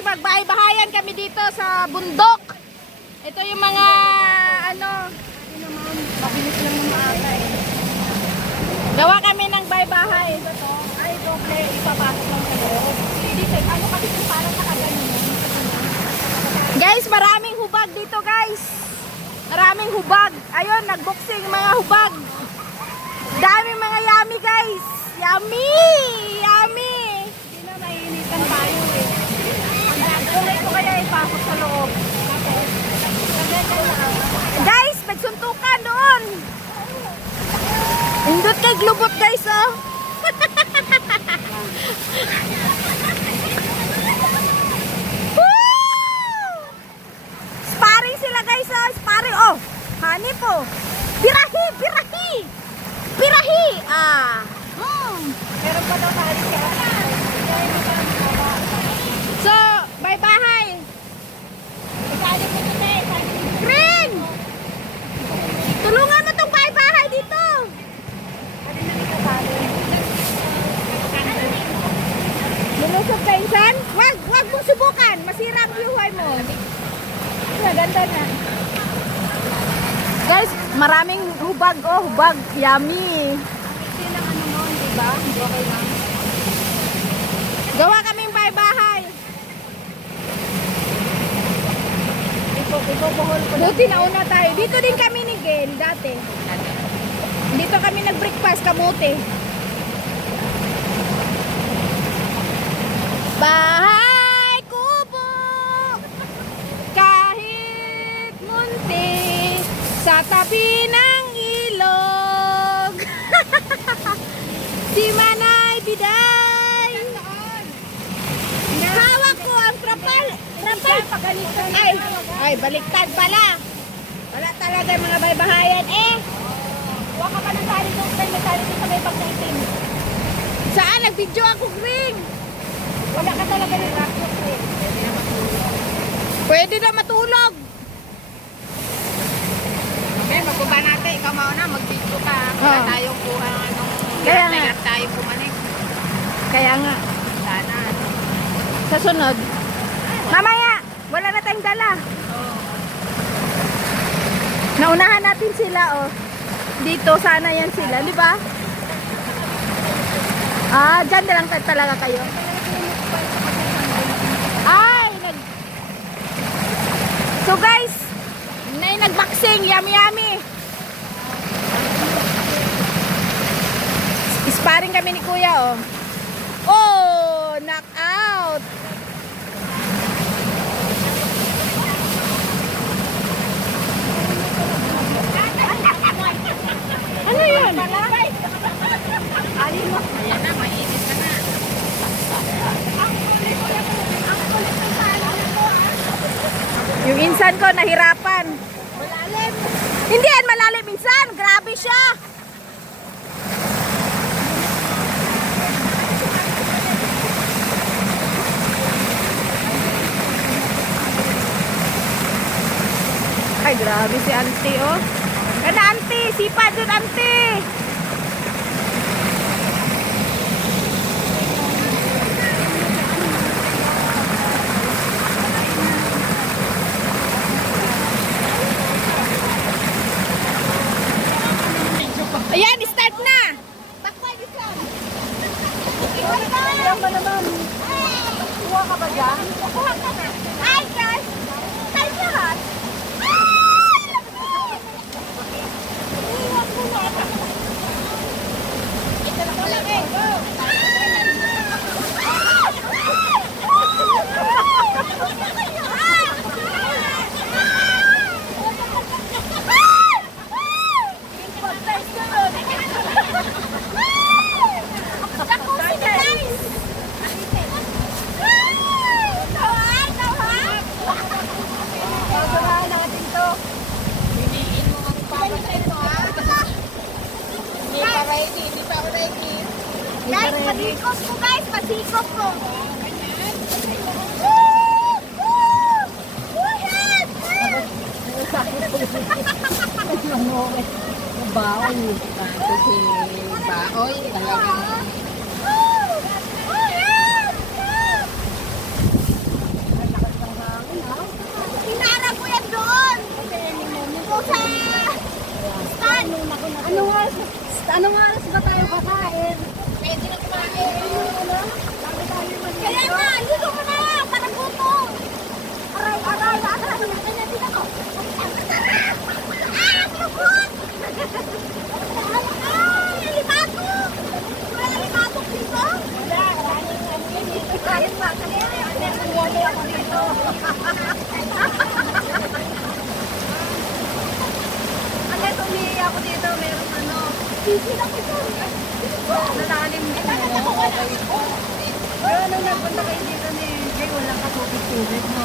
magbahay-bahayan kami dito sa bundok. Ito yung mga ano, Mabilis lang ng maaga eh. gawa kami ng bahay-bahay. Ay, doble. Ipapasok lang sa loob. Dito, ano kasi kung parang nakaganon yun. Guys, maraming hubag dito guys. Maraming hubag. Ayun, nagboxing mga hubag. Dami mga yummy guys. Yummy! Yummy! Hindi na maiinitan tayo eh. Doble ko kaya ipasok sa loob. Guys, nagsuntukan doon. Indot kay glubot guys oh. Woo! Sparring sila guys oh. Sparring oh. Hani po. Birahi, birahi. Birahi. Ah. Meron pa daw tayo siya. So, bye-bye. Isali ko dito eh. Green! Tulungan mo tong bahay-bahay dito. Ano na isasali? Lulusog ka, insan? Wag mong subukan. Masira ang buhay mo. Maganda na. Guys, maraming hubag oh, hubag. Yummy. Hindi lang ano noon, diba? Okay lang. Gawa kaming bahay-bahay. Ipobuhol ko. Buti nauna tayo. Dito din kami ni Gail dati. Dito kami nag-breakfast, kamote. Bahay kubo, kahit munti, sa tabi ng ilog. Si Manay Biday. Hawak ko ang trapal. Ay, baliktad pala. Wala talaga mga baybahayan eh. Huwag ka pa ng sali doon. Tayo nasali doon sa may bag na itim. Saan? Nag-video ako, Green. Wala ka talaga ng laptop eh. Pwede na matulog. Okay, magbaba natin. Ikaw mauna, mag-video ka. Wala tayong kuha ng anong... Kaya nga. tayo pumanik. Kaya nga, Sana. sa sunod. Mamaya, wala na tayong dala. Naunahan natin sila, oh. Dito, sana yan sila, di ba? Ah, dyan na lang talaga kayo. Ay, So guys, nagboxing, yummy. Sparring kami ni Kuya, oh. Oh, knockout. Ano yun? Alin mo. Ayan na, mainit ka na. Yung insan ko nahirapan. Malalim. Hindi yan malalim insan, grabe siya. Ay, grabe si auntie, oh. Kana auntie, sipa dun auntie. Ayan, start na. Takbay, Islam. Iwan ba naman? Kuha ka ba dyan? Kuha ka na. Hi, guys. Tayo lahat. Ito na pala, eh. Go. Guys, pasikop ko guys, pasikop ko. Baoy, baoy, talagang Anong oras ba tayo kakain? Pwede na kumain. Kaya nga, dito mo na! Parang gutom! Aray! Kanya dito ko! Ah! Lukot! Ay! Alimatok! Wala alimatok dito? Wala! Kain ba? Wala ako dito. Ang tumihi ako dito, merong ano. Sisi lang ito. Nalalim din. Pero nung nagpunta kayo dito ni Jay, walang katubig-tubig, no?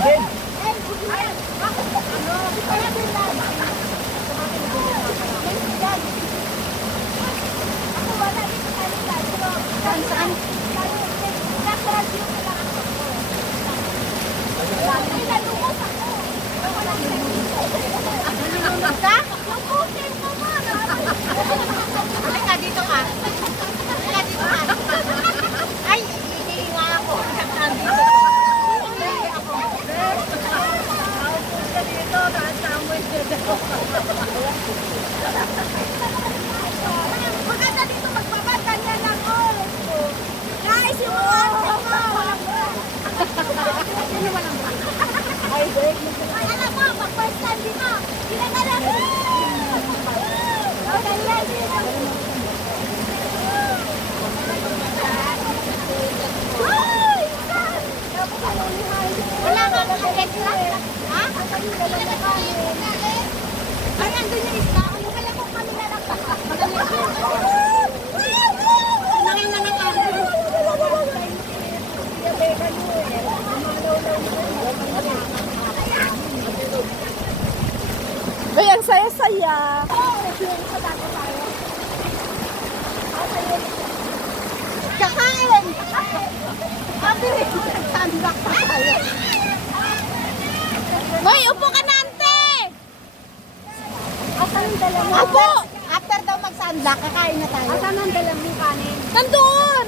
Ben, Ay, ako po, ano? Kaya din lang. Ako wala dito kanila. Saan? Nasa radio ko lang ako. Ay, nalungos ako. Wala nalungos ka? Lungkutin mo mo. Halika dito ka. Halika dito ka. Ay, hihinga ako. Nandito ko. Maganda dito magbabata niya lang all. Guys, yung mga mo. Ay, alam mo, pag-first time dito. Ginagalang. Wala ka ng extra? Ha? Ay, andun yung isda. Ano kaya kung kami na lang? Nangin na ng ano. Ay, ang saya-saya. Kakain! Sabi rin, nagsandak pa tayo. Hoy, upo ka na, ante! Asan ang dala mo? Upo! After daw magsandak, kakain na tayo. Asan ang dala mo kanin? Nandun!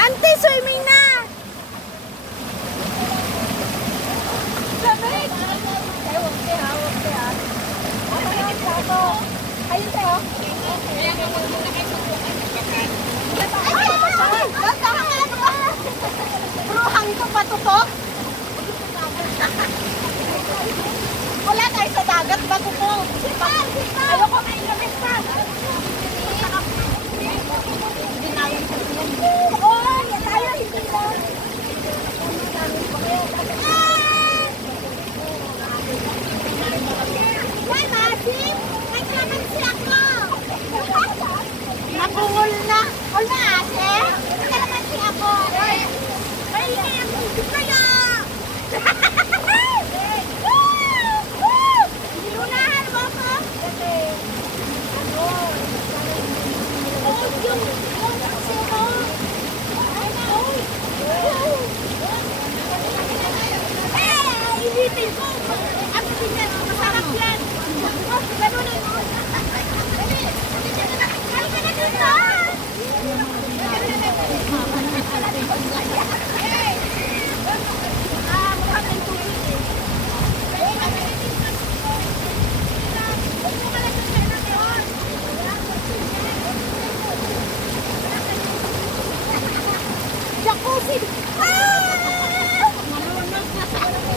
Ante, swimming na! Lamig! Ay, huwag siya, huwag siya. Ayun tayo. Bruhang ito patutok. Wala tayo sa dagat, bago po. Ayoko na ilabis pa. Oo, yan tayo, hindi lang. Why, Masim? May kalamansi ako. Nabungol na. Wala, ate. May kalamansi ako. Ay, kaya. Lunahan mo ako. Oh, yung kasi mo. Eh, initin ko. Ano din yan? Masarap yan. Ganun na yun. Halika na dito. Ah, mukha ng tubig eh. Jacuzzi!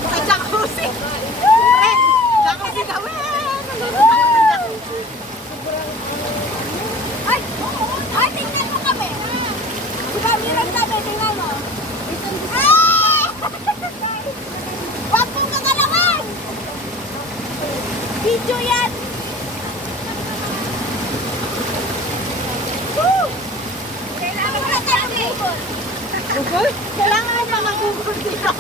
Sa jacuzzi! Jacuzzi gawin! Ay! Ay, tingnan mo kami! Diba, meron kami, tingnan mo! Ah! Wag mong magalawan! Video yan! Woo! Kailangan mo na tayo Google! Google? Kailangan mo mga Google dito!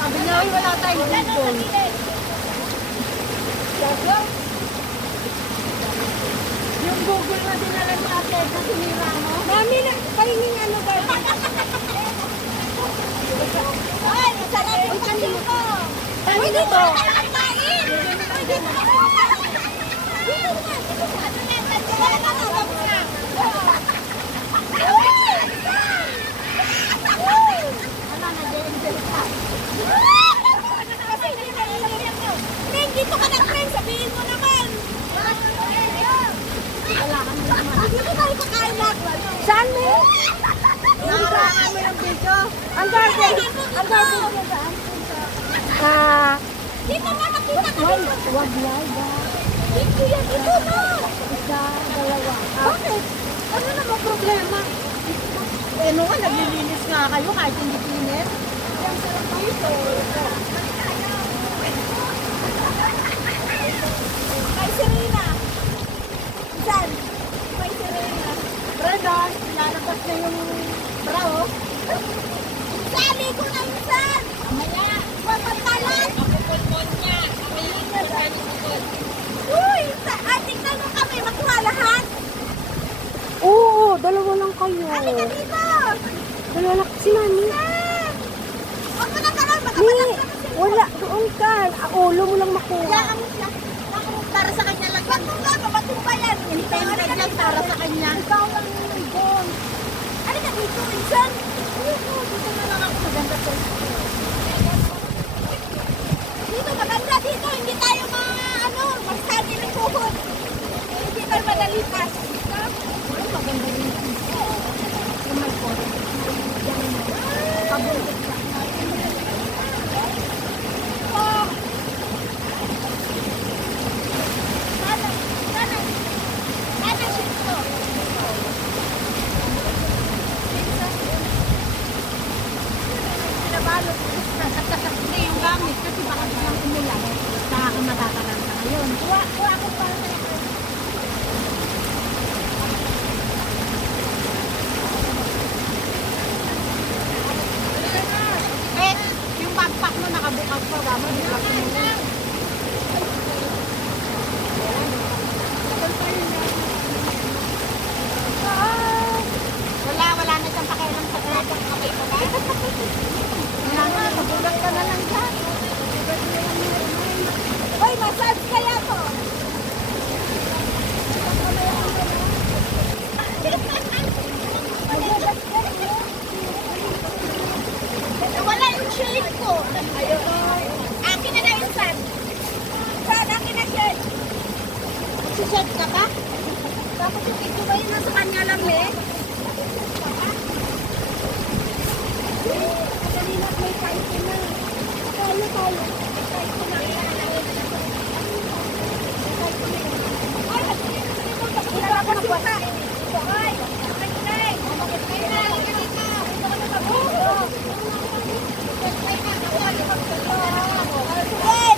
Sabi niya, wala tayong Google. Yung Google na dinala sa atin sa sinira mo. Mami, pahingin ano ba? Ay, sarap yung kanin ko. Uy, dito na kain! Uy, dito na kain! Dito na! Dito na! Dito na! Saan mo? Nakarangan mo yung video. Ang garden. Ang garden mo saan? Ah, Dito na, nakita ka wag, dito. wag live. Dito yan, ito na. Isa, dalawa. Bakit? Ano naman problema? Eh, no, naglilinis nga kayo kahit hindi cleaner. Ang sarap dito. Kay Serena. Saan? Kay Serena. Brother, lalabas na yung bra, oh. Sabi ko na minsan. Mamaya. Papantalan. Uy, tingnan mo kami. Makuha lahat. Oo, dalawa lang kayo. Halika dito. Dalawa lang si Mami. Huwag mo na karoon. Baka Ni, walang naman wala, doon ka. Ulo mo lang makuha. Kaya ang siya. Para sa kanya lang. Ba't nga? Ba't ba yan? Intended lang para sa kanya. Ikaw lang yung doon. Halika dito, minsan. Dito na lang ako maganda sa Dito, maganda dito. Hindi tayo magsali ng tuhod. Hindi tayo madalitas. maganda rin. Oh my God. Pabundok ka. Oh. Sana, sana. Sana sito. Pinabalot. Hindi yung gamit kasi baka biglang umulan. Saka ka matatalanta ngayon. Kuha ko pa na Eh, yung backpack mo nakabukas pa. Gama, biglang umulan. Wala na siyang pakialam sa traffic. Okay pa ba? Wala na, magulat ka na lang dyan. Hoy, massage kaya to. Wala yung shade ko. Ayun. Akin na yung sun. Saan akin na shade? Magsiset ka ba? Tapos yung picture ba yun nasa kanya lang eh? Kanina may kahit na. Tayo. Kahit na. Ay, kilala ko ng bata. Ay, ay.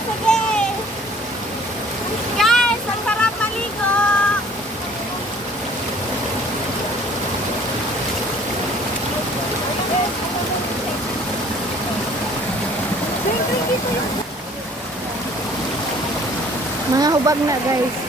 Sige. Guys, ang sarap maligo. Mga hubag na guys.